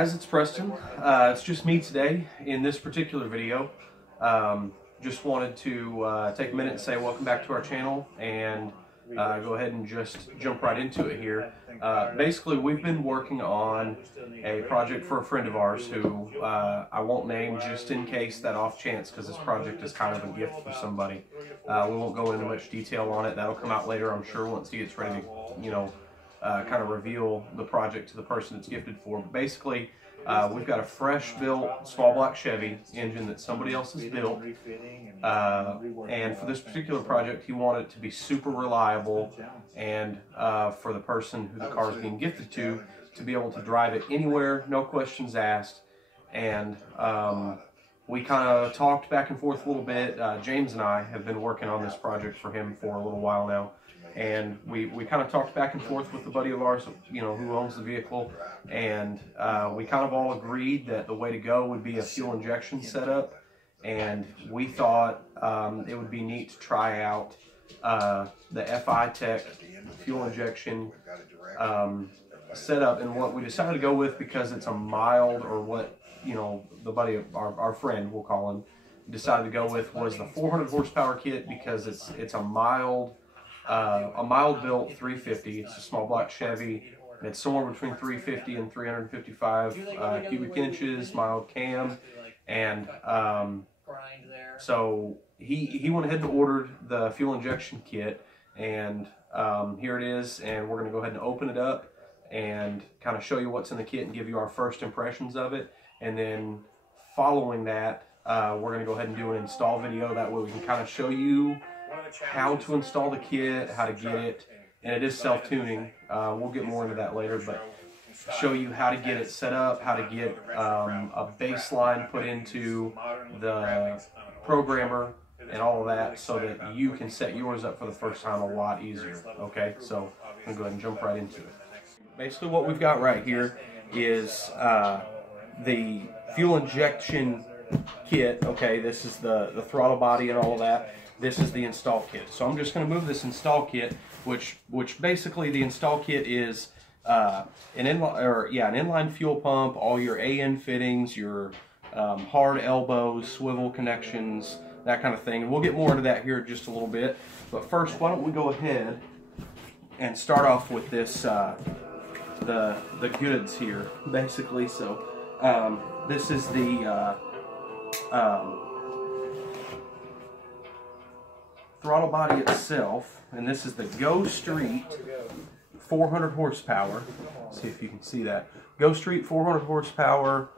guys, it's Preston. It's just me today in this particular video. Just wanted to take a minute and say welcome back to our channel and go ahead and just jump right into it here. Basically, we've been working on a project for a friend of ours who I won't name just in case, that off chance, because this project is kind of a gift for somebody. We won't go into much detail on it. That'll come out later, I'm sure, once he gets ready to, kind of reveal the project to the person it's gifted for. But basically, we've got a fresh built small block Chevy engine that somebody else has built, and for this particular project he wanted it to be super reliable, and for the person who the car is being gifted to be able to drive it anywhere, no questions asked. And we kind of talked back and forth a little bit. James and I have been working on this project for him for a little while now. And we kind of talked back and forth with a buddy of ours, who owns the vehicle, and we kind of all agreed that the way to go would be a fuel injection setup. And we thought it would be neat to try out the FI Tech fuel injection setup. And what we decided to go with, because it's a mild, or what the buddy of our friend, we'll call him, decided to go with, was the 400 horsepower kit, because it's a mild built 350. It's a small block Chevy. It's somewhere between 350 and 355 cubic inches, mild cam. And so he went ahead and ordered the fuel injection kit, and here it is. And we're going to go ahead and open it up and kind of show you what's in the kit and give you our first impressions of it. And then following that, we're going to go ahead and do an install video. That way we can kind of show you how to install the kit, how to get it, and it is self-tuning. We'll get more into that later, but show you how to get it set up, how to get a baseline put into the programmer and all of that, so that you can set yours up for the first time a lot easier. Okay, so I'm going to go ahead and jump right into it. Basically what we've got right here is the fuel injection kit. Okay, this is the throttle body and all of that. This is the install kit. So I'm just going to move this install kit, which basically the install kit is an inline fuel pump, all your AN fittings, your hard elbows, swivel connections, that kind of thing. And we'll get more into that here in just a little bit. But first, why don't we go ahead and start off with this the goods here, basically. So this is the throttle body itself, and this is the Go Street 400 horsepower. Let's see if you can see that. Go Street 400 horsepower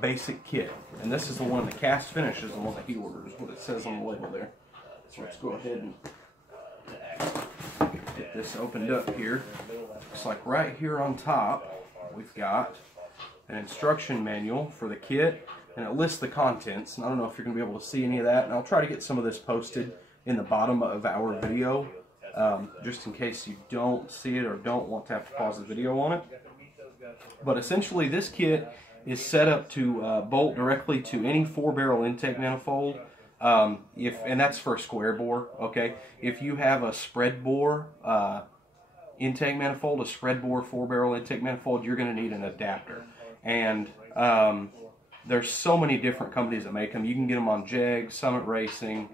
basic kit, and this is the one, the cast finish is the one that he ordered, is what it says on the label there. So let's go ahead and get this opened up here. Looks like right here on top we've got an instruction manual for the kit, and it lists the contents. And I don't know if you're going to be able to see any of that, and I'll try to get some of this posted in the bottom of our video, just in case you don't see it or don't want to have to pause the video on it. But essentially this kit is set up to bolt directly to any 4-barrel intake manifold, and that's for a square bore. Okay, if you have a spread bore intake manifold, a spread bore 4-barrel intake manifold, you're going to need an adapter. And there's so many different companies that make them. You can get them on Jeg, Summit Racing.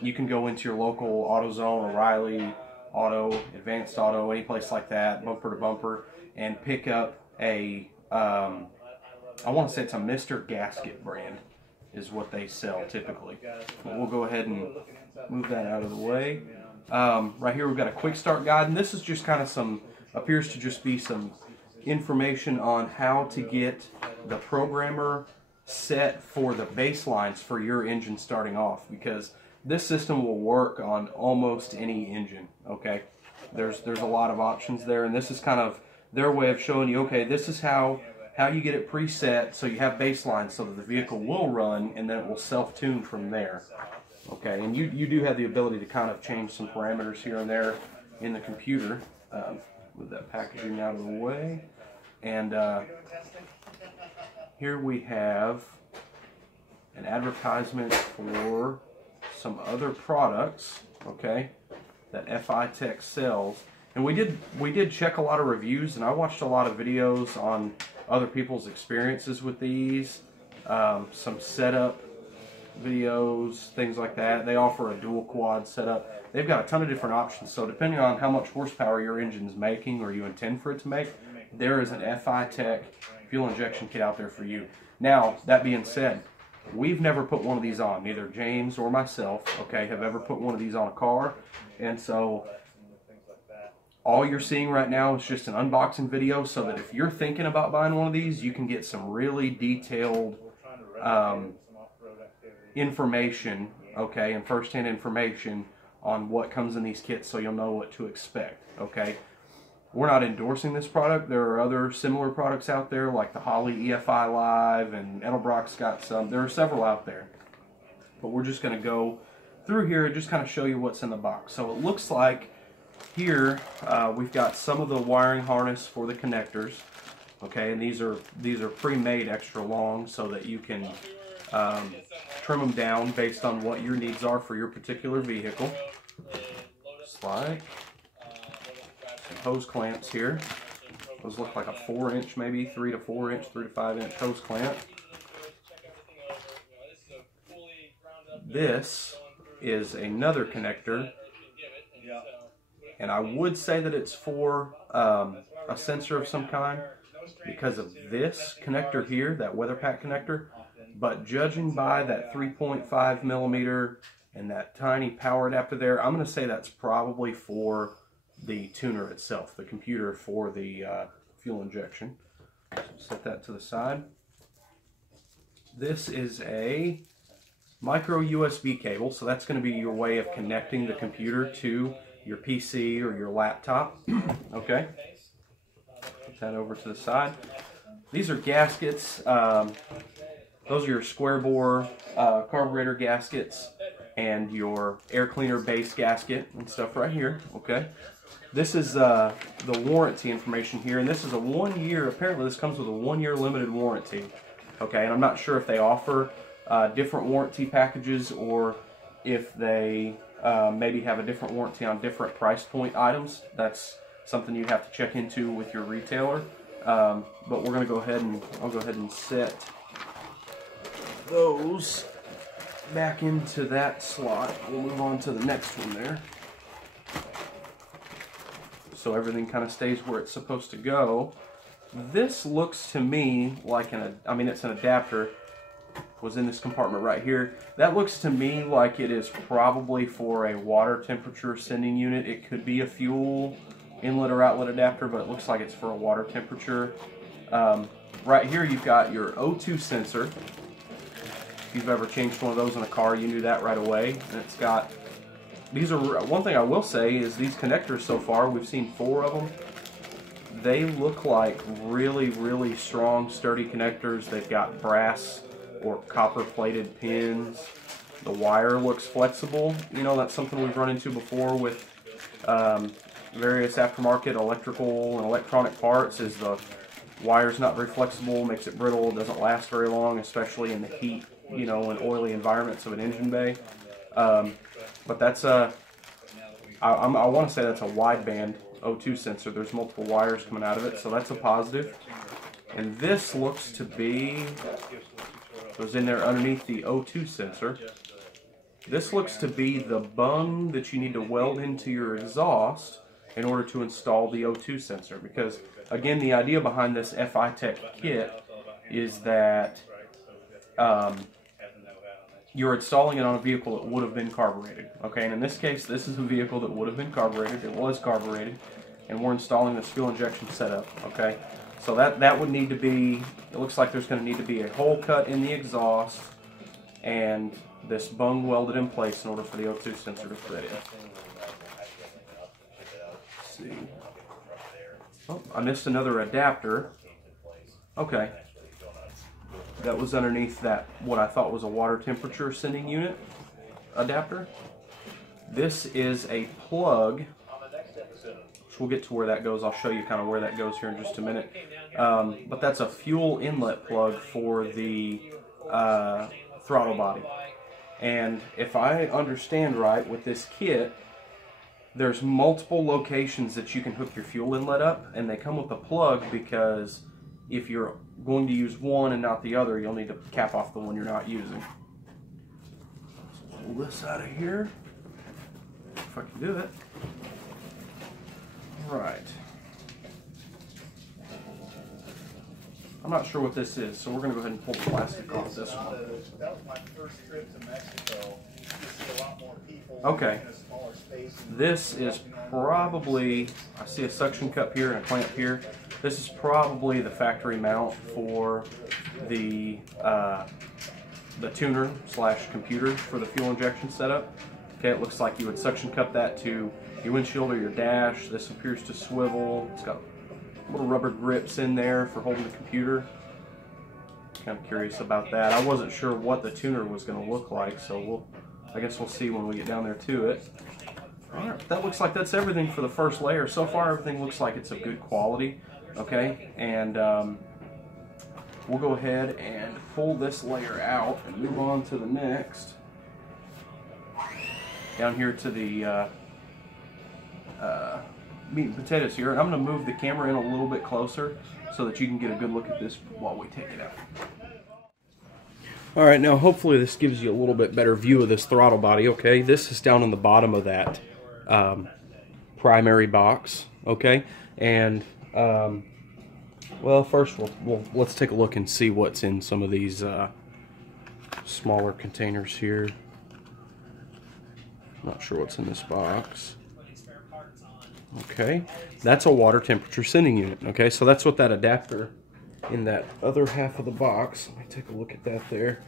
You can go into your local AutoZone, O'Reilly Auto, Advanced Auto, any place like that, bumper to bumper, and pick up a, I want to say it's a Mr. Gasket brand is what they sell typically. But we'll go ahead and move that out of the way. Right here we've got a Quickstart guide, and this is just kind of appears to just be some information on how to get the programmer set for the baselines for your engine starting off, because this system will work on almost any engine. Okay, there's a lot of options there, and this is kind of their way of showing you, okay, this is how you get it preset so you have baselines so that the vehicle will run, and then it will self-tune from there. Okay, and you do have the ability to kind of change some parameters here and there in the computer. Move that packaging out of the way, and here we have an advertisement for some other products, okay, that FI Tech sells. And we did check a lot of reviews, and I watched a lot of videos on other people's experiences with these, some setup videos, things like that. They offer a dual quad setup. They've got a ton of different options, so depending on how much horsepower your engine's making or you intend for it to make, there is an FI Tech fuel injection kit out there for you. Now, that being said, we've never put one of these on. Neither James or myself, okay, have ever put one of these on a car, and so all you're seeing right now is just an unboxing video, so that if you're thinking about buying one of these, you can get some really detailed information, okay, and first-hand information on what comes in these kits, so you'll know what to expect, okay? We're not endorsing this product. There are other similar products out there, like the Holley EFI Live, and Edelbrock's got some. There are several out there, but we're just going to go through here and just kind of show you what's in the box. So it looks like here we've got some of the wiring harness for the connectors, okay, and these are pre-made extra long so that you can trim them down based on what your needs are for your particular vehicle. Slide. Some hose clamps here. Those look like a 4-inch, maybe 3 to 4 inch, 3 to 5 inch hose clamp. This is another connector, and I would say that it's for a sensor of some kind because of this connector here, that weather pack connector. But judging by that 3.5 millimeter and that tiny power adapter there, I'm going to say that's probably for the tuner itself, the computer for the fuel injection. So set that to the side. This is a micro USB cable, so that's going to be your way of connecting the computer to your PC or your laptop. Okay, put that over to the side. These are gaskets. Those are your square bore carburetor gaskets and your air cleaner base gasket and stuff right here, okay? This is the warranty information here, and this is a 1 year, apparently this comes with a 1 year limited warranty, okay? And I'm not sure if they offer different warranty packages or if they maybe have a different warranty on different price point items. That's something you have to check into with your retailer. But we're going to go ahead and I'll go ahead and set those back into that slot. We'll move on to the next one there. So everything kind of stays where it's supposed to go. This looks to me like it's an adapter. Was in this compartment right here. That looks to me like it is probably for a water temperature sending unit. It could be a fuel inlet or outlet adapter, but it looks like it's for a water temperature. Right here you've got your O2 sensor. If you've ever changed one of those in a car, you knew that right away. And it's got, these are, one thing I will say is these connectors so far, we've seen 4 of them. They look like really, really strong, sturdy connectors. They've got brass or copper plated pins. The wire looks flexible. You know, that's something we've run into before with various aftermarket electrical and electronic parts, is the wire's not very flexible, makes it brittle, doesn't last very long, especially in the heat, you know, and oily environments of an engine bay. But that's I want to say that's a wideband O2 sensor. There's multiple wires coming out of it, so that's a positive. And this looks to be, goes in there underneath the O2 sensor. This looks to be the bung that you need to weld into your exhaust in order to install the O2 sensor. Because, again, the idea behind this FI Tech kit is that you're installing it on a vehicle that would have been carbureted. Okay, and in this case, this is a vehicle that would have been carbureted. It was carbureted, and we're installing this fuel injection setup. Okay, so that would need to be, it looks like there's going to need to be a hole cut in the exhaust and this bung welded in place in order for the O2 sensor to fit in. Let's see. Oh, I missed another adapter. Okay. That was underneath that, what I thought was a water temperature sending unit adapter. This is a plug, which we'll get to where that goes. I'll show you kind of where that goes here in just a minute. But that's a fuel inlet plug for the throttle body. And if I understand right, with this kit, there's multiple locations that you can hook your fuel inlet up, and they come with a plug because if you're going to use one and not the other, you'll need to cap off the one you're not using. So pull this out of here, if I can do it. All right. I'm not sure what this is, so we're going to go ahead and pull the plastic off this one. That was my first trip to Mexico. You see a lot more people Okay. in a smaller space. This is probably, I see a suction cup here and a clamp here. This is probably the factory mount for the tuner slash computer for the fuel injection setup. Okay, it looks like you would suction cup that to your windshield or your dash. This appears to swivel. It's got little rubber grips in there for holding the computer. Kind of curious about that. I wasn't sure what the tuner was going to look like, so I guess we'll see when we get down there to it. All right, that looks like that's everything for the first layer. So far, everything looks like it's of good quality. Okay, and we'll go ahead and pull this layer out and move on to the next. Down here to the meat and potatoes here, and I'm going to move the camera in a little bit closer so that you can get a good look at this while we take it out. Alright, now hopefully this gives you a little bit better view of this throttle body. Okay, this is down on the bottom of that primary box. Okay, and well, first let's take a look and see what's in some of these smaller containers here. Not sure what's in this box. Okay, that's a water temperature sending unit. Okay, so that's what that adapter in that other half of the box. Let me take a look at that there.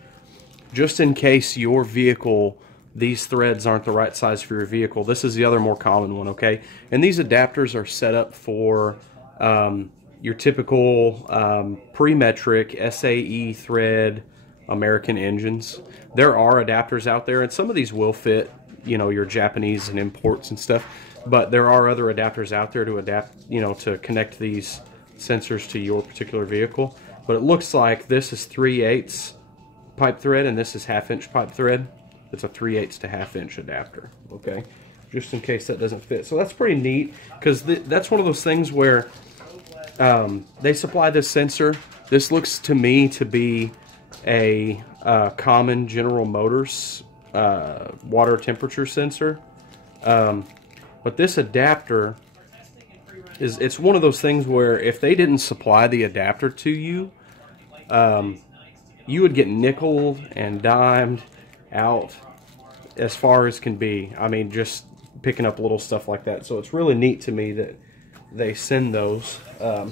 Just in case your vehicle, these threads aren't the right size for your vehicle, this is the other more common one. Okay, and these adapters are set up for your typical pre-metric SAE thread American engines. There are adapters out there, and some of these will fit, you know, your Japanese and imports and stuff. But there are other adapters out there to adapt, you know, to connect these sensors to your particular vehicle. But it looks like this is 3/8 pipe thread and this is 1/2 inch pipe thread. It's a 3/8 to 1/2 inch adapter. Okay, just in case that doesn't fit. So that's pretty neat, because that's one of those things where they supply this sensor. This looks to me to be a common General Motors water temperature sensor. But this adapter it's one of those things where if they didn't supply the adapter to you, you would get nickeled and dimed out as far as can be. I mean, just picking up little stuff like that. So it's really neat to me that they send those. Go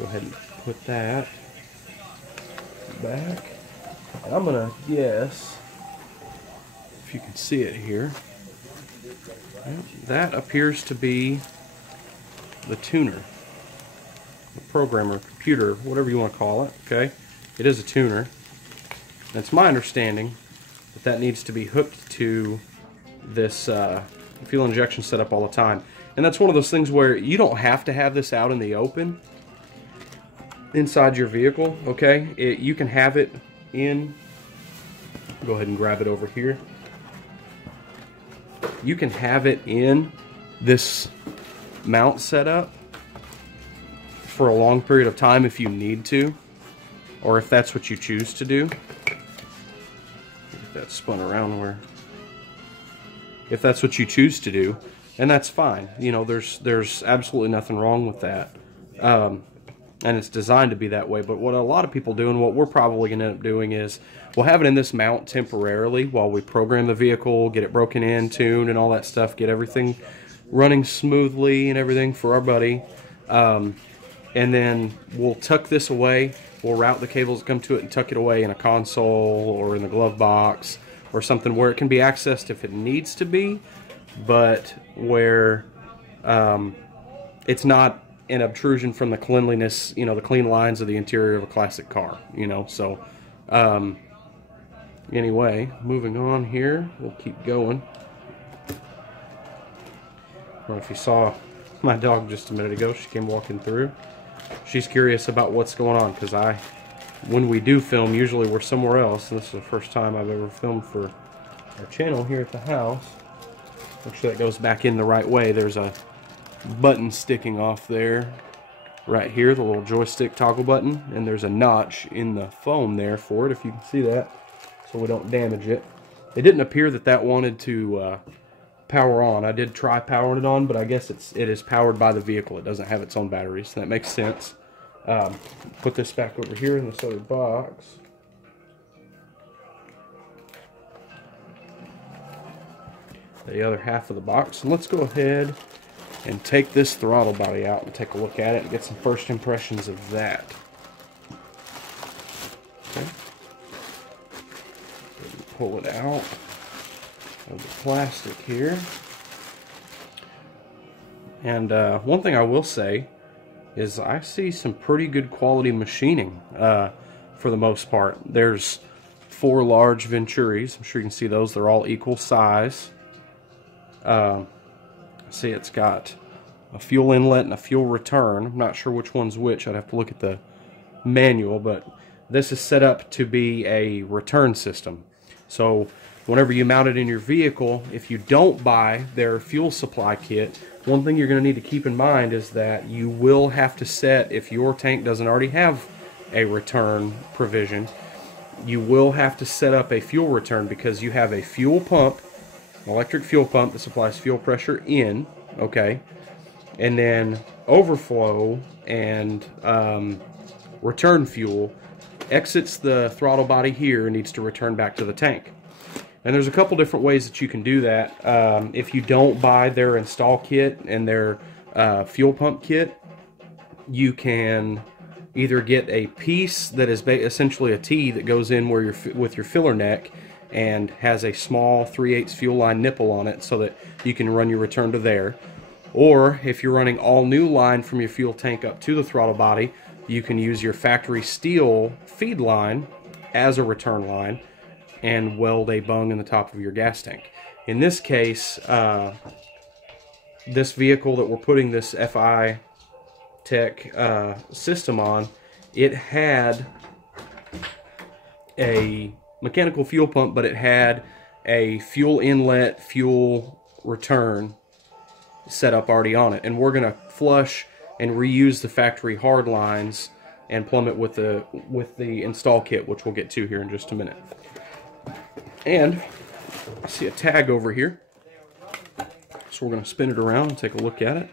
ahead and put that back. And I'm gonna guess, if you can see it here, that appears to be the tuner, the programmer, computer, whatever you want to call it. Okay, it is a tuner. And it's my understanding that that needs to be hooked to this fuel injection setup all the time. And that's one of those things where you don't have to have this out in the open inside your vehicle. Okay, you can have it in. Go ahead and grab it over here. You can have it in this mount setup for a long period of time if you need to, or if that's what you choose to do. Get that spun around where. If that's what you choose to do, and that's fine. You know, there's absolutely nothing wrong with that, and it's designed to be that way. But what a lot of people do, and what we're probably going to end up doing, is we'll have it in this mount temporarily while we program the vehicle, get it broken in, tuned, and all that stuff, get everything running smoothly and everything for our buddy. And then we'll tuck this away. We'll route the cables that come to it and tuck it away in a console or in the glove box or something where it can be accessed if it needs to be, but where it's not an obtrusion from the cleanliness, you know, the clean lines of the interior of a classic car, you know. So anyway, moving on here, we'll keep going. I don't know if you saw my dog just a minute ago. She came walking through. She's curious about what's going on, because when we do film, usually we're somewhere else, and this is the first time I've ever filmed for our channel here at the house. Make sure that goes back in the right way. There's a button sticking off there. right here, the little joystick toggle button, and there's a notch in the foam there for it, if you can see that, so we don't damage it. It didn't appear that that wanted to power on. I did try powering it on, but I guess it is powered by the vehicle. It doesn't have its own batteries, so that makes sense. Put this back over here in this other box. The other half of the box, and let's go ahead and take this throttle body out and take a look at it and get some first impressions of that. Okay. Pull it out of the plastic here. And one thing I will say is I see some pretty good quality machining for the most part. There's 4 large Venturis. I'm sure you can see those. They're all equal size. See, it's got a fuel inlet and a fuel return. I'm not sure which one's which. I'd have to look at the manual, but this is set up to be a return system. So whenever you mount it in your vehicle, if you don't buy their fuel supply kit, one thing you're going to need to keep in mind is that you will have to set, if your tank doesn't already have a return provision, you will have to set up a fuel return, because you have a fuel pump, an electric fuel pump that supplies fuel pressure in, okay, and then overflow and return fuel exits the throttle body here and needs to return back to the tank. And there's a couple different ways that you can do that. If you don't buy their install kit and their fuel pump kit, you can either get a piece that is essentially a T that goes in where with your filler neck and has a small 3/8 fuel line nipple on it so that you can run your return to there. Or if you're running all new line from your fuel tank up to the throttle body, you can use your factory steel feed line as a return line and weld a bung in the top of your gas tank. In this case, this vehicle that we're putting this FI Tech system on, it had a mechanical fuel pump, but it had a fuel inlet, fuel return set up already on it. And we're going to flush and reuse the factory hard lines and plumb it with the install kit, which we'll get to here in just a minute. And I see a tag over here, so we're going to spin it around and take a look at it.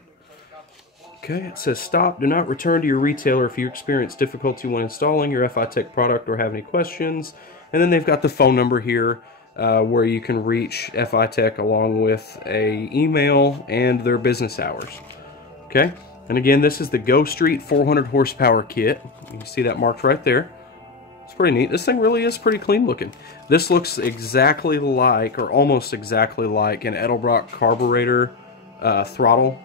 Okay, it says, "Stop, do not return to your retailer if you experience difficulty when installing your FI Tech product or have any questions." And then they've got the phone number here where you can reach FI Tech, along with a email and their business hours. Okay, and again, this is the Go Street 400 horsepower kit. You can see that marked right there. It's pretty neat. This thing really is pretty clean looking. This looks exactly like, or almost exactly like, an Edelbrock carburetor throttle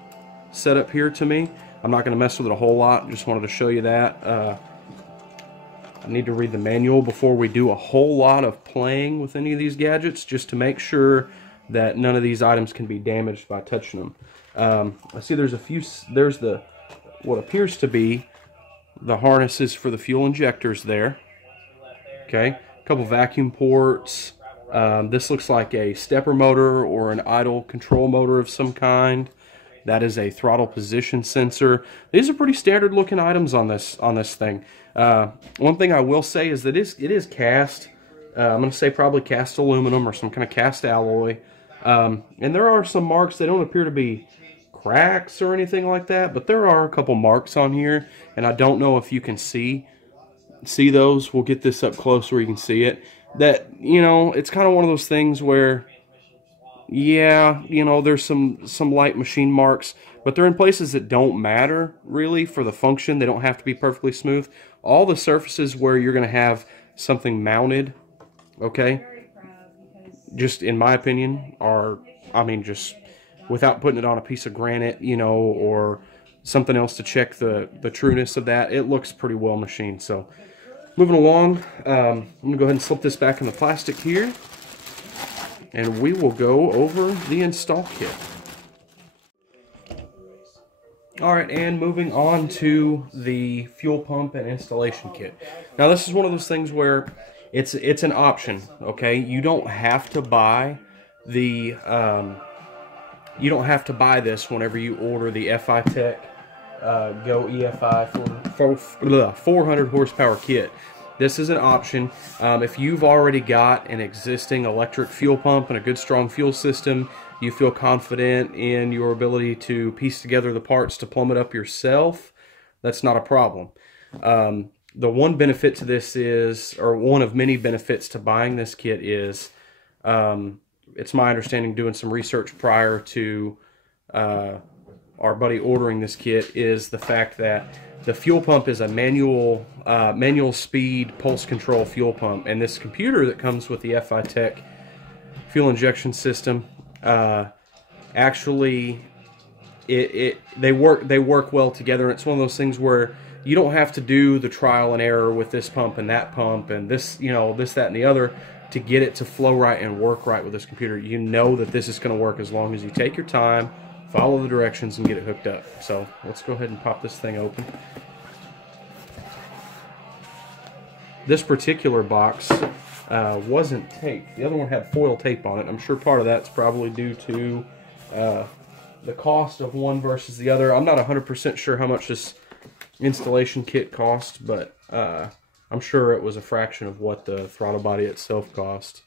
setup here to me. I'm not going to mess with it a whole lot. Just wanted to show you that. I need to read the manual before we do a whole lot of playing with any of these gadgets, just to make sure that none of these items can be damaged by touching them. I see there's what appears to be the harnesses for the fuel injectors there. Okay, a couple vacuum ports. This looks like a stepper motor or an idle control motor of some kind. That is a throttle position sensor. These are pretty standard looking items on this thing. One thing I will say is that it is cast. I'm going to say probably cast aluminum or some kind of cast alloy. And there are some marks. They don't appear to be cracks or anything like that, but there are a couple marks on here, and I don't know if you can see those. We'll get this up close where you can see it. That, you know, it's kind of one of those things where, yeah, you know, there's some light machine marks, but they're in places that don't matter really for the function. They don't have to be perfectly smooth. All the surfaces where you're going to have something mounted, okay, just in my opinion, are, I mean, just without putting it on a piece of granite, you know, or something else to check the trueness of that, it looks pretty well machined. So moving along, I'm going to go ahead and slip this back in the plastic here, and we will go over the install kit. Alright, and moving on to the fuel pump and installation kit. Now this is one of those things where it's an option, okay? You don't have to buy the you don't have to buy this whenever you order the FI Tech Go EFI 400 horsepower kit. This is an option. If you've already got an existing electric fuel pump and a good strong fuel system, you feel confident in your ability to piece together the parts to plumb it up yourself, that's not a problem. The one benefit to this is, or one of many benefits to buying this kit is, it's my understanding, doing some research prior to our buddy ordering this kit, is the fact that the fuel pump is a manual speed pulse control fuel pump, and this computer that comes with the FI Tech fuel injection system, actually they work well together. It's one of those things where you don't have to do the trial and error with this pump and this, you know, this, that, and the other to get it to flow right and work right with this computer. You know that this is going to work as long as you take your time, follow the directions, and get it hooked up. So let's go ahead and pop this thing open. This particular box wasn't taped. The other one had foil tape on it. I'm sure part of that's probably due to the cost of one versus the other. I'm not 100% sure how much this installation kit cost, but I'm sure it was a fraction of what the throttle body itself cost.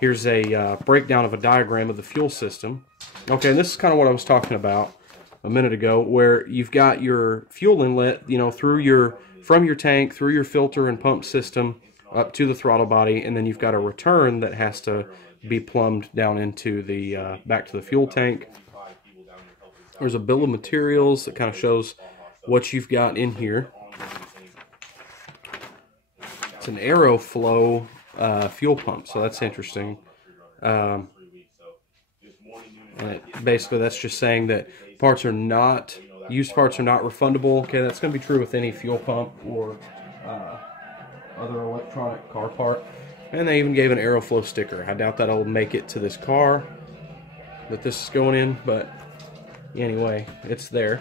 Here's a breakdown of a diagram of the fuel system. Okay, and this is kind of what I was talking about a minute ago, where you've got your fuel inlet, you know, from your tank, through your filter and pump system, up to the throttle body, and then you've got a return that has to be plumbed down into the back to the fuel tank. There's a bill of materials that kind of shows what you've got in here. It's an Aeroflow fuel pump, so that's interesting. And basically that's just saying that used parts are not refundable. Okay, that's going to be true with any fuel pump or other electronic car part. And they even gave an Aeroflow sticker. I doubt that'll make it to this car that this is going in, but anyway, it's there.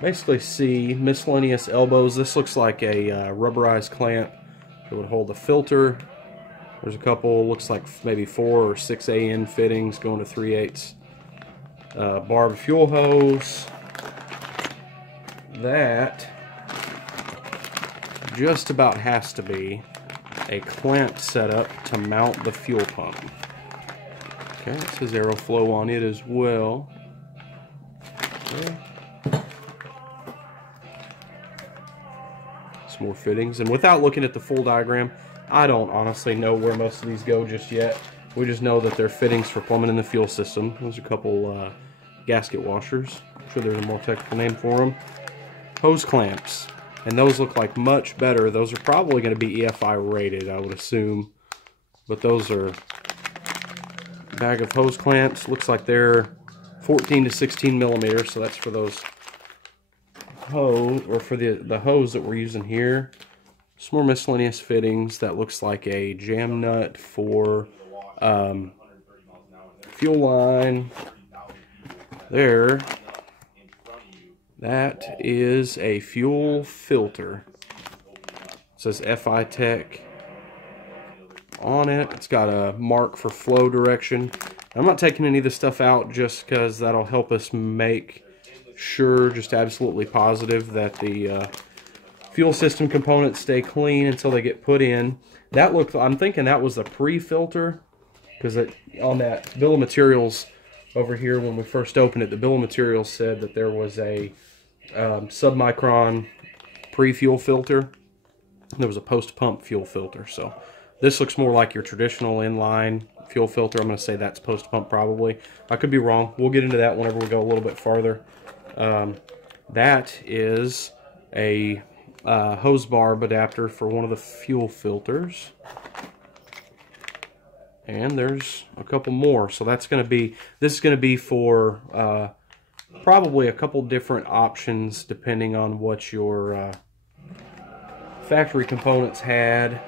Basically see miscellaneous elbows. This looks like a rubberized clamp that would hold the filter. There's a couple, looks like maybe 4 or 6 AN fittings going to 3/8. Barbed fuel hose. That just about has to be a clamp setup to mount the fuel pump. Okay, it says Aeroflow on it as well. Okay. Some more fittings, and without looking at the full diagram, I don't honestly know where most of these go just yet. We just know that they're fittings for plumbing in the fuel system. There's a couple gasket washers. I'm sure there's a more technical name for them. Hose clamps, and those look like much better. Those are probably going to be EFI rated, I would assume, but those are a bag of hose clamps. Looks like they're 14 to 16 millimeters, so that's for those hose, or for the hose that we're using here. Some more miscellaneous fittings. That looks like a jam nut for fuel line. There. That is a fuel filter. It says FI Tech on it. It's got a mark for flow direction. I'm not taking any of this stuff out just because that'll help us make sure, just absolutely positive, that the fuel system components stay clean until they get put in. That looked, I'm thinking that was a pre-filter, because on that bill of materials over here, when we first opened it, the bill of materials said that there was a sub-micron pre-fuel filter. There was a post-pump fuel filter. So this looks more like your traditional inline fuel filter. I'm going to say that's post-pump probably. I could be wrong. We'll get into that whenever we go a little bit farther. That is a hose barb adapter for one of the fuel filters. And there's a couple more. So that's going to be, this is going to be for probably a couple different options depending on what your factory components had.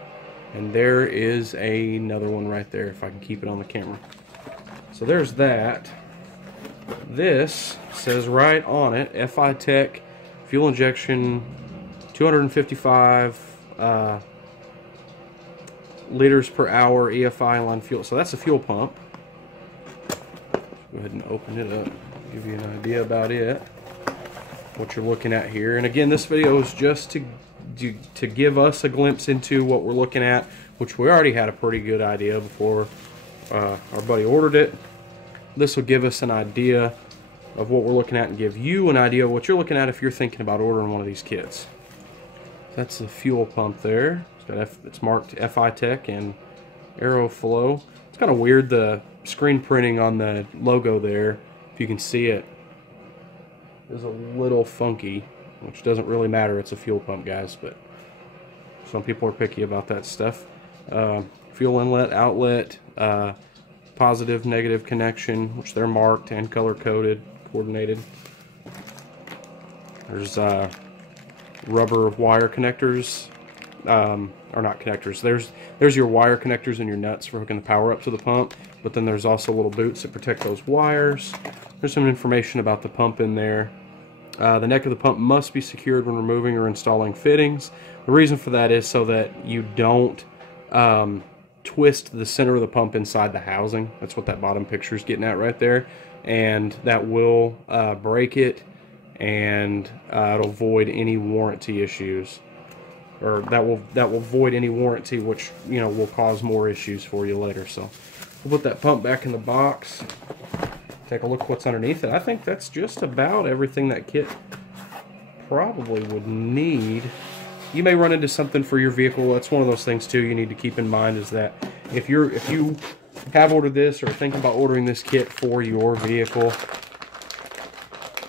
And there is another one right there, if I can keep it on the camera. So there's that. This says right on it, FI Tech fuel injection 255 liters per hour EFI line fuel. So that's a fuel pump. Go Go ahead and open it up, give you an idea about it, what you're looking at here. And again, this video is just to give us a glimpse into what we're looking at, which we already had a pretty good idea before our buddy ordered it. This will give us an idea of what we're looking at and give you an idea of what you're looking at if you're thinking about ordering one of these kits. That's the fuel pump there. It's marked FI Tech and Aeroflow. It's kind of weird, the screen printing on the logo there, if you can see it, is a little funky, which doesn't really matter. It's a fuel pump, guys, but some people are picky about that stuff. Fuel inlet, outlet, positive, negative connection, which they're marked and color-coded, coordinated. There's rubber wire connectors, or not connectors. There's your wire connectors and your nuts for hooking the power up to the pump, but then there's also little boots that protect those wires. There's some information about the pump in there. The neck of the pump must be secured when removing or installing fittings. The reason for that is so that you don't twist the center of the pump inside the housing. That's what that bottom picture is getting at right there, and that will break it, and it'll void any warranty issues, or that will void any warranty, which, you know, will cause more issues for you later. So we'll put that pump back in the box, take a look what's underneath it. I think that's just about everything that kit probably would need. You may run into something for your vehicle. That's one of those things too you need to keep in mind, is that if you have ordered this or thinking about ordering this kit for your vehicle,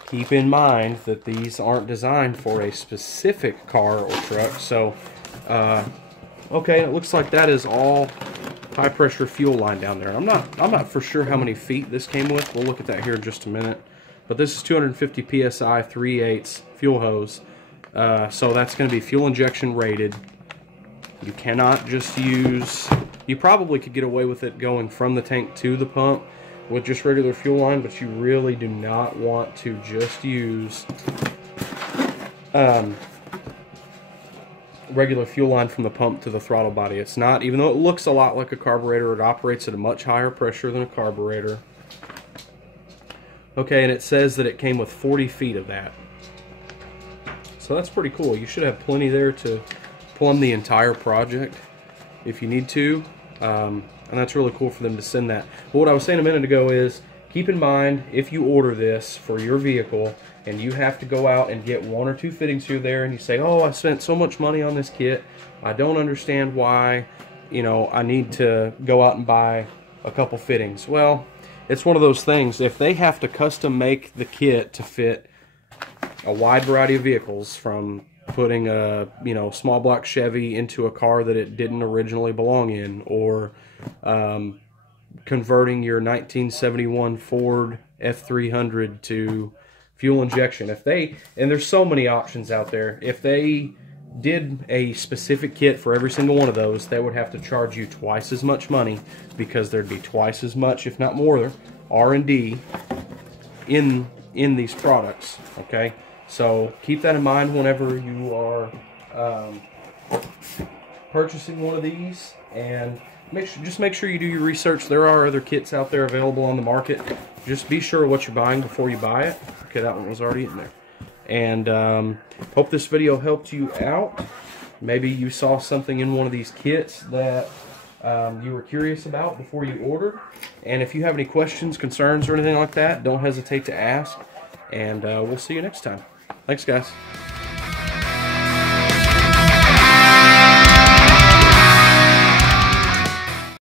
keep in mind that these aren't designed for a specific car or truck. So okay, it looks like that is all high pressure fuel line down there. I'm not for sure how many feet this came with. We'll look at that here in just a minute. But this is 250 psi 3/8 fuel hose. So that's going to be fuel injection rated. You cannot just use, you probably could get away with it going from the tank to the pump with just regular fuel line, but you really do not want to just use regular fuel line from the pump to the throttle body. It's not, even though it looks a lot like a carburetor, it operates at a much higher pressure than a carburetor. Okay, and it says that it came with 40 feet of that. So that's pretty cool. You should have plenty there to plumb the entire project if you need to. And that's really cool for them to send that. But what I was saying a minute ago is, keep in mind, if you order this for your vehicle and you have to go out and get one or two fittings here or there, and you say, oh, I spent so much money on this kit, I don't understand why, you know, I need to go out and buy a couple fittings. Well, it's one of those things. If they have to custom make the kit to fit a wide variety of vehicles, from putting a, you know, small block Chevy into a car that it didn't originally belong in, or converting your 1971 Ford F300 to fuel injection. If they, and there's so many options out there, if they did a specific kit for every single one of those, they would have to charge you twice as much money, because there'd be twice as much, if not more, R&D in these products. Okay, so keep that in mind whenever you are purchasing one of these, and just make sure you do your research. There are other kits out there available on the market. Just be sure what you're buying before you buy it. Okay, that one was already in there. And hope this video helped you out. Maybe you saw something in one of these kits that you were curious about before you ordered. And if you have any questions, concerns, or anything like that, don't hesitate to ask. And we'll see you next time. Thanks, guys.